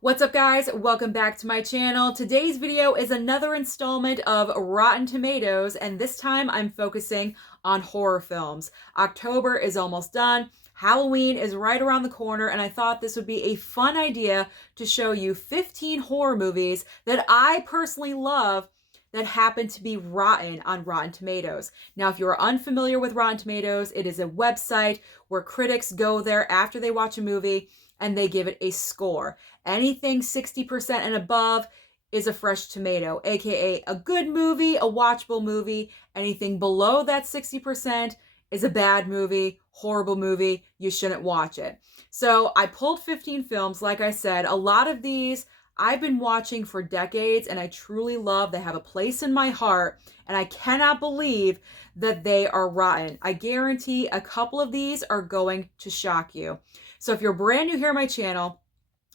What's up, guys? Welcome back to my channel. Today's video is another installment of Rotten Tomatoes, and this time I'm focusing on horror films. October is almost done. Halloween is right around the corner, and I thought this would be a fun idea to show you 15 horror movies that I personally love that happen to be rotten on Rotten Tomatoes. Now, if you are unfamiliar with Rotten Tomatoes, it is a website where critics go there after they watch a movie and they give it a score. Anything 60% and above is a fresh tomato, aka a good movie, a watchable movie. Anything below that 60% is a bad movie, horrible movie, you shouldn't watch it. So I pulled 15 films, like I said. A lot of these I've been watching for decades and I truly love. They have a place in my heart, and I cannot believe that they are rotten. I guarantee a couple of these are going to shock you. So if you're brand new here on my channel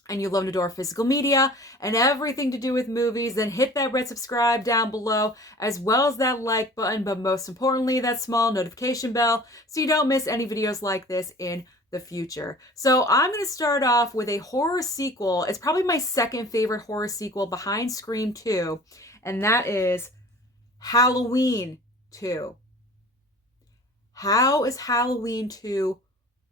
and you love to adore physical media and everything to do with movies, then hit that red subscribe down below, as well as that like button, but most importantly, that small notification bell so you don't miss any videos like this in the future. So I'm going to start off with a horror sequel. It's probably my second favorite horror sequel behind Scream 2, and that is Halloween 2. How is Halloween 2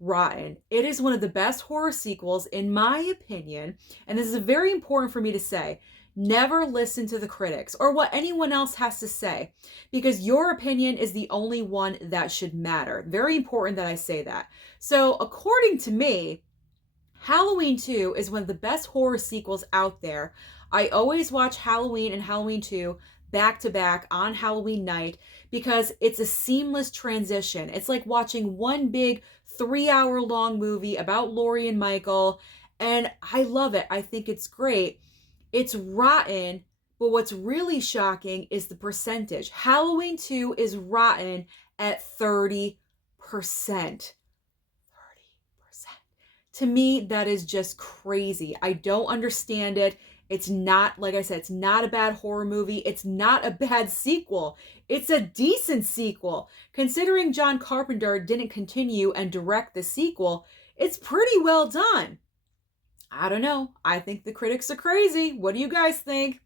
rotten? It is one of the best horror sequels, in my opinion, and this is very important for me to say. Never listen to the critics or what anyone else has to say, because your opinion is the only one that should matter. Very important that I say that. So according to me, Halloween 2 is one of the best horror sequels out there. I always watch Halloween and Halloween 2 back to back on Halloween night because it's a seamless transition. It's like watching one big 3-hour long movie about Laurie and Michael, and I love it. I think it's great. It's rotten, but what's really shocking is the percentage. Halloween 2 is rotten at 30%. 30%. To me, that is just crazy. I don't understand it. It's not, like I said, it's not a bad horror movie. It's not a bad sequel. It's a decent sequel. Considering John Carpenter didn't continue and direct the sequel, it's pretty well done. I don't know. I think the critics are crazy. What do you guys think?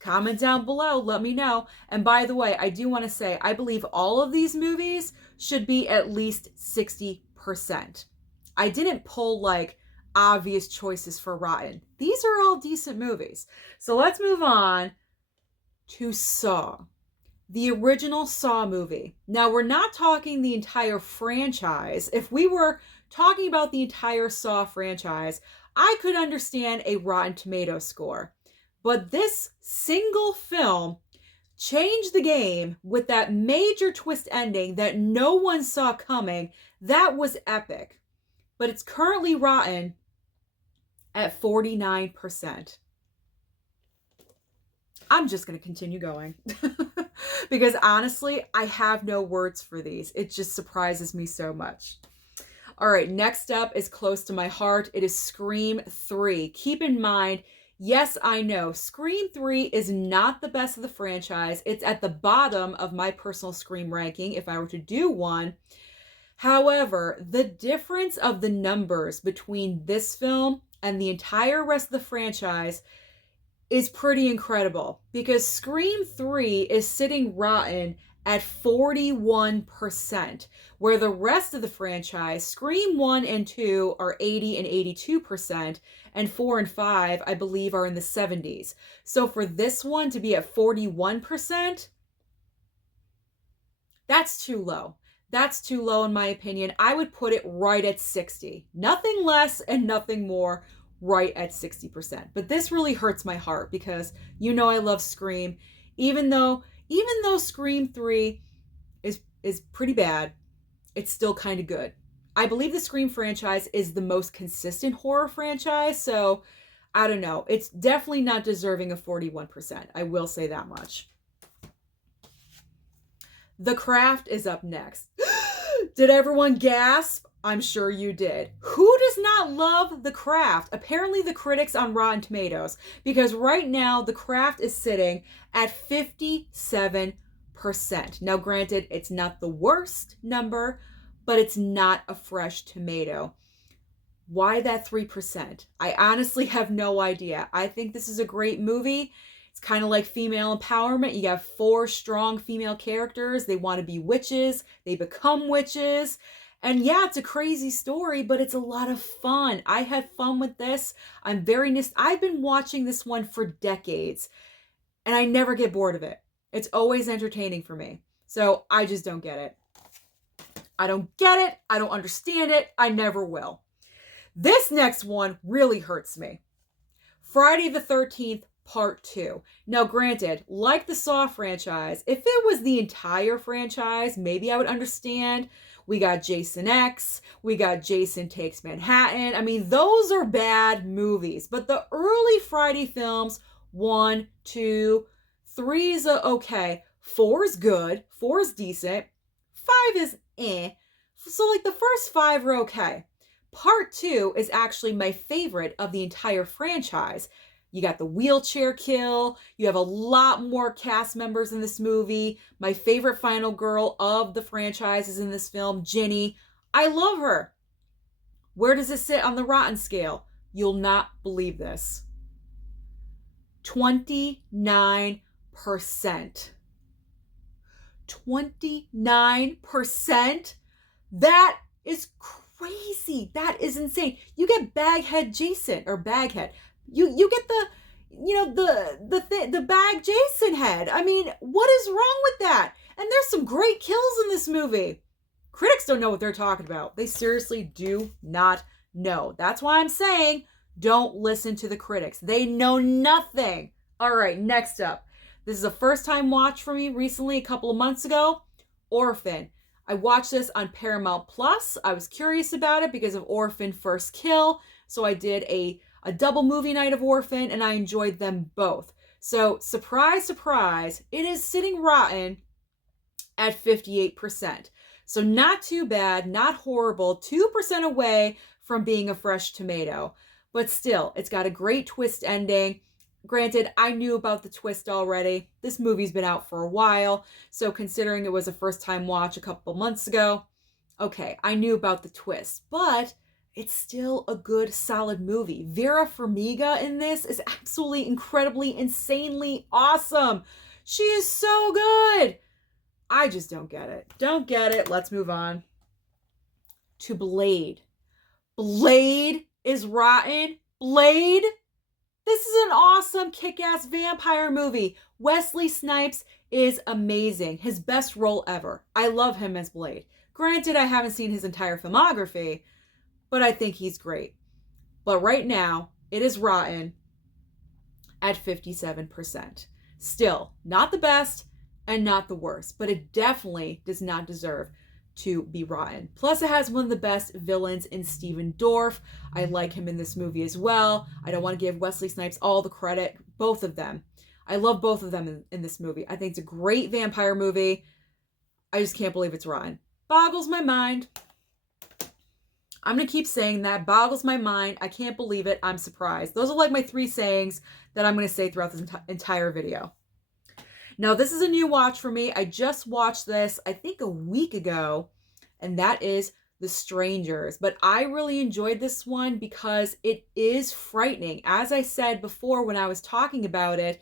Comment down below. Let me know. And by the way, I do want to say, I believe all of these movies should be at least 60%. I didn't pull like obvious choices for rotten. These are all decent movies. So let's move on to Saw, the original Saw movie. Now, we're not talking the entire franchise. If we were talking about the entire Saw franchise, I could understand a Rotten Tomato score. But this single film changed the game with that major twist ending that no one saw coming. That was epic. But it's currently rotten at 49%. I'm just going to continue going because honestly, I have no words for these. It just surprises me so much. All right, next up is close to my heart. It is Scream 3. Keep in mind, yes, I know, Scream 3 is not the best of the franchise. It's at the bottom of my personal Scream ranking if I were to do one. However, the difference of the numbers between this film and the entire rest of the franchise is pretty incredible, because Scream 3 is sitting rotten at 41%, where the rest of the franchise, Scream 1 and 2 are 80 and 82%, and 4 and 5, I believe, are in the 70s. So for this one to be at 41%, that's too low. That's too low in my opinion. I would put it right at 60. Nothing less and nothing more, right at 60%. But this really hurts my heart because you know I love Scream. Even though Scream 3 is pretty bad, it's still kind of good. I believe the Scream franchise is the most consistent horror franchise, so I don't know. It's definitely not deserving of 41%. I will say that much. The Craft is up next. Did everyone gasp? I'm sure you did. Who does not love The Craft? Apparently the critics on Rotten Tomatoes, because right now The Craft is sitting at 57%. Now granted, it's not the worst number, but it's not a fresh tomato. Why that 3%? I honestly have no idea. I think this is a great movie. It's kind of like female empowerment. You have 4 strong female characters. They want to be witches. They become witches. And yeah, it's a crazy story, but it's a lot of fun. I had fun with this. I've been watching this one for decades, and I never get bored of it. It's always entertaining for me. So I just don't get it. I don't get it. I don't understand it. I never will. This next one really hurts me. Friday the 13th, Part 2. Now, granted, like the Saw franchise, if it was the entire franchise, maybe I would understand. We got Jason X. We got Jason Takes Manhattan. I mean, those are bad movies. But the early Friday films, 1, 2, 3 is okay. 4 is good. 4 is decent. 5 is eh. So, like, the first 5 are okay. Part 2 is actually my favorite of the entire franchise. You got the wheelchair kill. You have a lot more cast members in this movie. My favorite final girl of the franchise is in this film, Ginny. I love her. Where does it sit on the rotten scale? You'll not believe this. 29%. 29%? That is crazy. That is insane. You get Baghead Jason, or Baghead. You get the bag Jason head. I mean, what is wrong with that? And there's some great kills in this movie. Critics don't know what they're talking about. They seriously do not know. That's why I'm saying don't listen to the critics. They know nothing. All right, next up. This is a first-time watch for me recently, a couple of months ago. Orphan. I watched this on Paramount Plus. I was curious about it because of Orphan First Kill. So I did a double movie night of Orphan, and I enjoyed them both. So, surprise, surprise, it is sitting rotten at 58%. So not too bad, not horrible, 2% away from being a fresh tomato. But still, it's got a great twist ending. Granted, I knew about the twist already. This movie's been out for a while, so considering it was a first-time watch a couple months ago, okay, I knew about the twist, but it's still a good, solid movie. Vera Farmiga in this is absolutely incredibly, insanely awesome. She is so good. I just don't get it. Don't get it. Let's move on to Blade. Blade is rotten. Blade? This is an awesome, kick-ass vampire movie. Wesley Snipes is amazing. His best role ever. I love him as Blade. Granted, I haven't seen his entire filmography, but I think he's great. But right now, it is rotten at 57%. Still, not the best and not the worst, but it definitely does not deserve to be rotten. Plus, it has one of the best villains in Stephen Dorff. I like him in this movie as well. I don't want to give Wesley Snipes all the credit. Both of them. I love both of them in this movie. I think it's a great vampire movie. I just can't believe it's rotten. Boggles my mind. I'm going to keep saying that. Boggles my mind. I can't believe it. I'm surprised. Those are like my 3 sayings that I'm going to say throughout this entire video. Now, this is a new watch for me. I just watched this, I think, a week ago, and that is The Strangers. But I really enjoyed this one because it is frightening. As I said before when I was talking about it,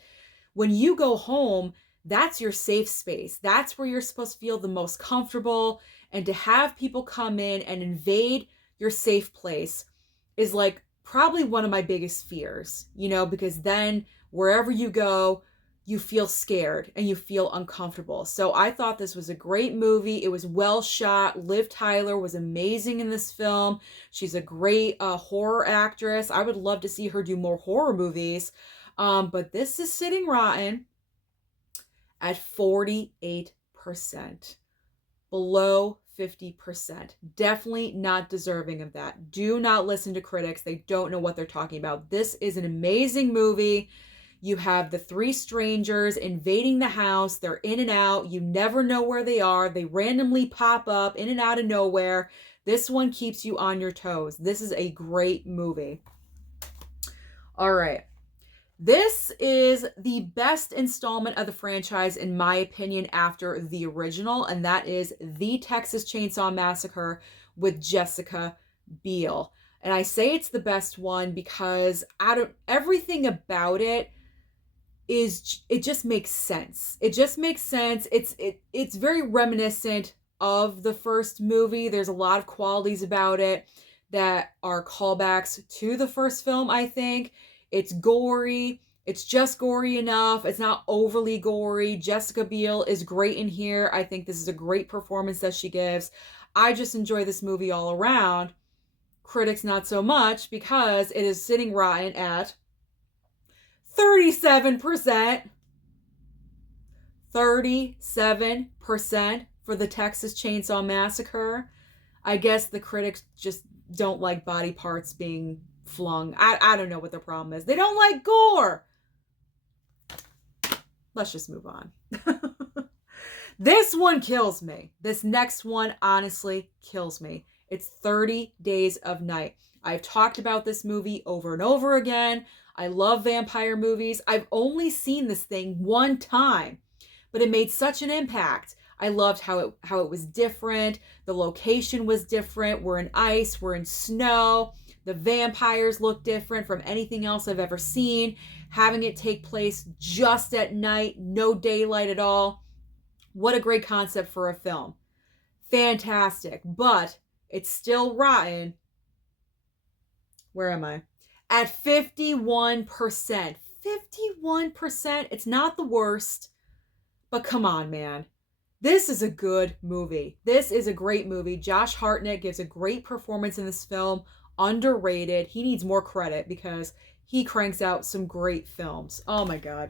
when you go home, that's your safe space. That's where you're supposed to feel the most comfortable. And to have people come in and invade your safe place is like probably one of my biggest fears, because then wherever you go, you feel scared and you feel uncomfortable. So I thought this was a great movie. It was well shot. Liv Tyler was amazing in this film. She's a great horror actress. I would love to see her do more horror movies. But this is sitting rotten at 48%. Below 50%. Definitely not deserving of that. Do not listen to critics. They don't know what they're talking about. This is an amazing movie. You have the 3 strangers invading the house. They're in and out. You never know where they are. They randomly pop up in and out of nowhere. This one keeps you on your toes. This is a great movie. All right. This is the best installment of the franchise, in my opinion, after the original, and that is The Texas Chainsaw Massacre with Jessica Biel. And I say it's the best one because out of everything about it just makes sense. It just makes sense. It's very reminiscent of the first movie. There's a lot of qualities about it that are callbacks to the first film, I think. It's gory. It's just gory enough. It's not overly gory. Jessica Biel is great in here. I think this is a great performance that she gives. I just enjoy this movie all around. Critics not so much because it is sitting rotten at 37%. 37% for the Texas Chainsaw Massacre. I guess the critics just don't like body parts being flung. I don't know what the problem is. They don't like gore. Let's just move on. This one kills me. This next one honestly kills me. It's 30 Days of Night. I've talked about this movie over and over again. I love vampire movies. I've only seen this thing one time, but it made such an impact. I loved how it was different. The location was different. We're in ice. We're in snow. The vampires look different from anything else I've ever seen. Having it take place just at night, no daylight at all. What a great concept for a film. Fantastic. But it's still rotten. Where am I? At 51%. 51%. It's not the worst. But come on, man. This is a good movie. This is a great movie. Josh Hartnett gives a great performance in this film. Underrated. He needs more credit because he cranks out some great films. Oh my God.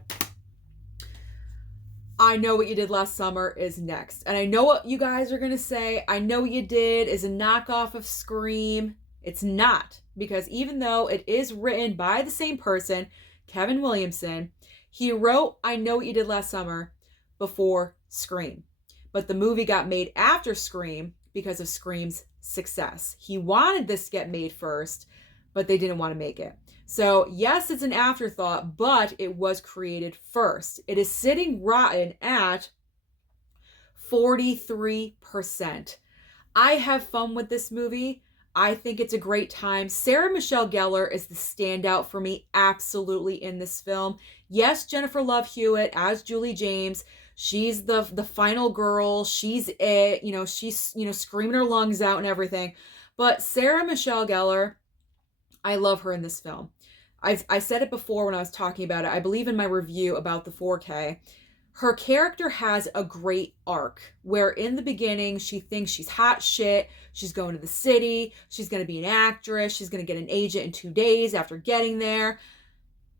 I Know What You Did Last Summer is next. And I know what you guys are going to say. I Know What You Did is a knockoff of Scream. It's not. Because even though it is written by the same person, Kevin Williamson, he wrote I Know What You Did Last Summer before Scream. But the movie got made after Scream because of Scream's success. He wanted this to get made first, but they didn't want to make it. So yes, it's an afterthought, but it was created first. It is sitting rotten at 43%. I have fun with this movie. I think it's a great time. Sarah Michelle Gellar is the standout for me absolutely in this film. Yes, Jennifer Love Hewitt as Julie James. She's the final girl. She's it. She's, screaming her lungs out and everything. But Sarah Michelle Gellar, I love her in this film. I said it before when I was talking about it. I believe in my review about the 4K. Her character has a great arc where in the beginning she thinks she's hot shit. She's going to the city. She's going to be an actress. She's going to get an agent in 2 days after getting there.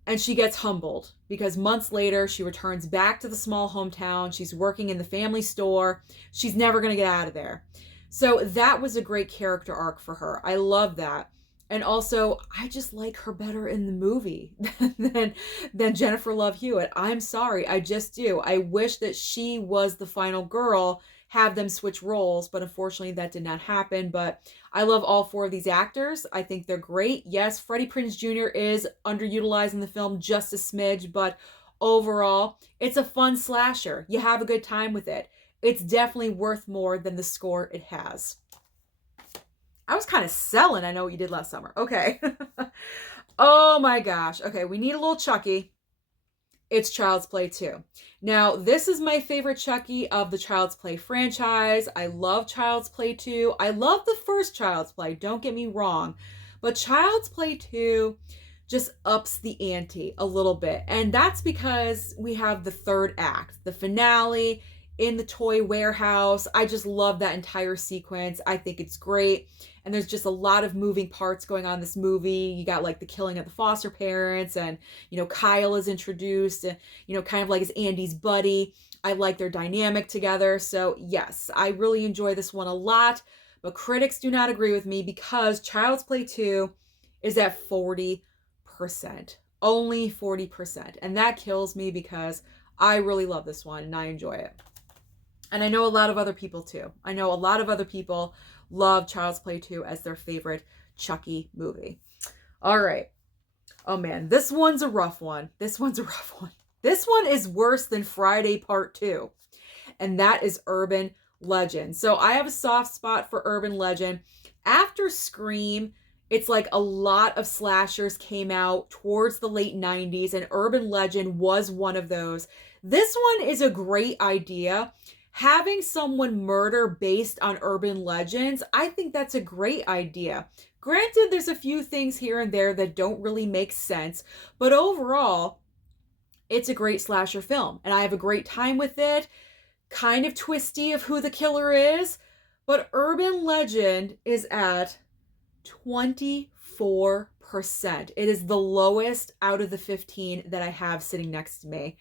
And she gets humbled because months later she returns back to the small hometown. She's working in the family store. She's never going to get out of there. So that was a great character arc for her. I love that. And also, I just like her better in the movie than Jennifer Love Hewitt. I'm sorry, I just do. I wish that she was the final girl, have them switch roles, but unfortunately that did not happen. But I love all 4 of these actors. I think they're great. Yes, Freddie Prinze Jr. is underutilized in the film just a smidge, but overall, it's a fun slasher. You have a good time with it. It's definitely worth more than the score it has. I was kind of selling I Know What You Did Last Summer. Okay. Oh my gosh. Okay, we need a little Chucky. It's Child's Play 2. Now, this is my favorite Chucky of the Child's Play franchise. I love Child's Play 2. I love the first Child's Play, don't get me wrong. But Child's Play 2 just ups the ante a little bit. And that's because we have the third act, the finale in the toy warehouse. I just love that entire sequence. I think it's great. And there's just a lot of moving parts going on in this movie. You got like the killing of the foster parents and, Kyle is introduced and, kind of like as Andy's buddy. I like their dynamic together. So yes, I really enjoy this one a lot, but critics do not agree with me because Child's Play 2 is at 40%, only 40. And that kills me because I really love this one and I enjoy it. And I know a lot of other people too. I know a lot of other people love Child's Play 2 as their favorite Chucky movie. All right. Oh man, this one's a rough one. This one is worse than Friday Part 2. And that is Urban Legend. So I have a soft spot for Urban Legend. After Scream, It's like a lot of slashers came out towards the late 90s, and Urban Legend was one of those. This one is a great idea. Having someone murder based on urban legends, I think that's a great idea. Granted, there's a few things here and there that don't really make sense, but overall, it's a great slasher film, and I have a great time with it. Kind of twisty of who the killer is, but Urban Legend is at 24%. It is the lowest out of the 15 that I have sitting next to me.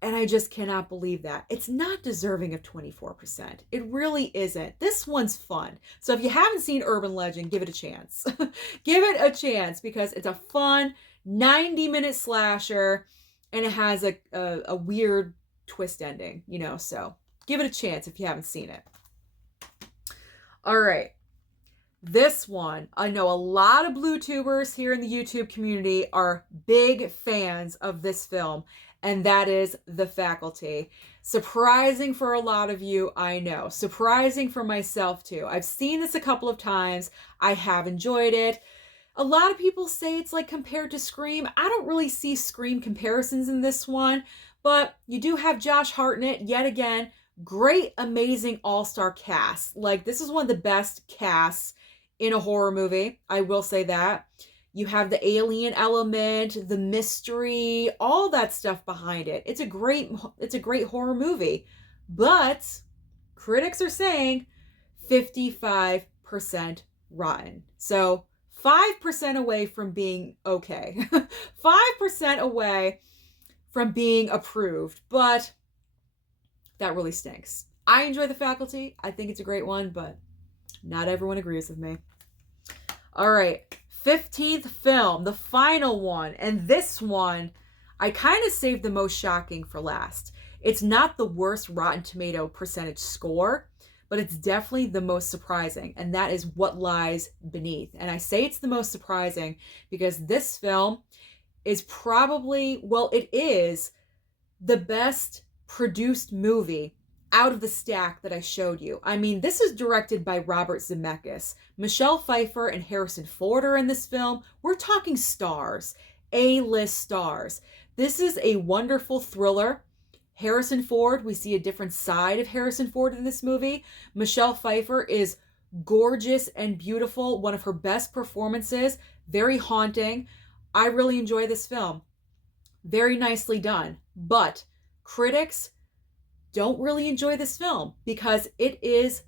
And I just cannot believe that. It's not deserving of 24%. It really isn't. This one's fun. So if you haven't seen Urban Legend, give it a chance. Give it a chance because it's a fun 90-minute slasher and it has a weird twist ending, you know, so give it a chance if you haven't seen it. All right. This one, I know a lot of BlueTubers here in the YouTube community are big fans of this film, and that is The Faculty. Surprising for a lot of you, I know. Surprising for myself too. I've seen this a couple of times. I have enjoyed it. A lot of people say it's like compared to Scream. I don't really see Scream comparisons in this one, but you do have Josh Hartnett yet again. Great, amazing all-star cast. Like, this is one of the best casts in a horror movie. I will say that. You have the alien element, the mystery, all that stuff behind it. It's a great horror movie. But critics are saying 55% rotten. So 5% away from being okay. 5% away from being approved. But that really stinks. I enjoy The Faculty. I think it's a great one, but not everyone agrees with me. All right, 15th film, the final one. And this one, I kind of saved the most shocking for last. It's not the worst Rotten Tomato percentage score, but it's definitely the most surprising. And that is What Lies Beneath. And I say it's the most surprising because this film is probably, well, it is the best produced movie out of the stack that I showed you. I mean, this is directed by Robert Zemeckis. Michelle Pfeiffer and Harrison Ford are in this film. We're talking stars, A-list stars. This is a wonderful thriller. Harrison Ford, we see a different side of Harrison Ford in this movie. Michelle Pfeiffer is gorgeous and beautiful. One of her best performances. Very haunting. I really enjoy this film. Very nicely done. But critics don't really enjoy this film because it is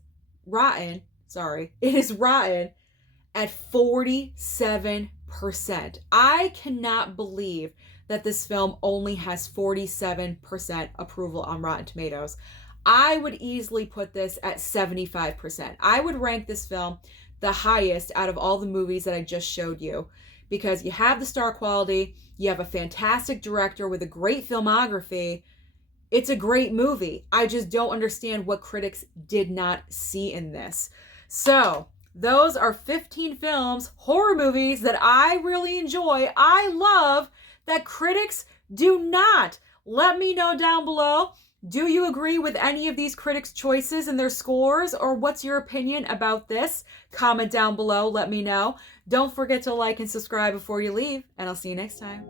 rotten. Sorry, it is rotten at 47%. I cannot believe that this film only has 47% approval on Rotten Tomatoes. I would easily put this at 75%. I would rank this film the highest out of all the movies that I just showed you because you have the star quality, you have a fantastic director with a great filmography. It's a great movie. I just don't understand what critics did not see in this. So, those are 15 films, horror movies that I really enjoy, I love, that critics do not. Let me know down below. Do you agree with any of these critics' choices and their scores? Or what's your opinion about this? Comment down below. Let me know. Don't forget to like and subscribe before you leave. And I'll see you next time.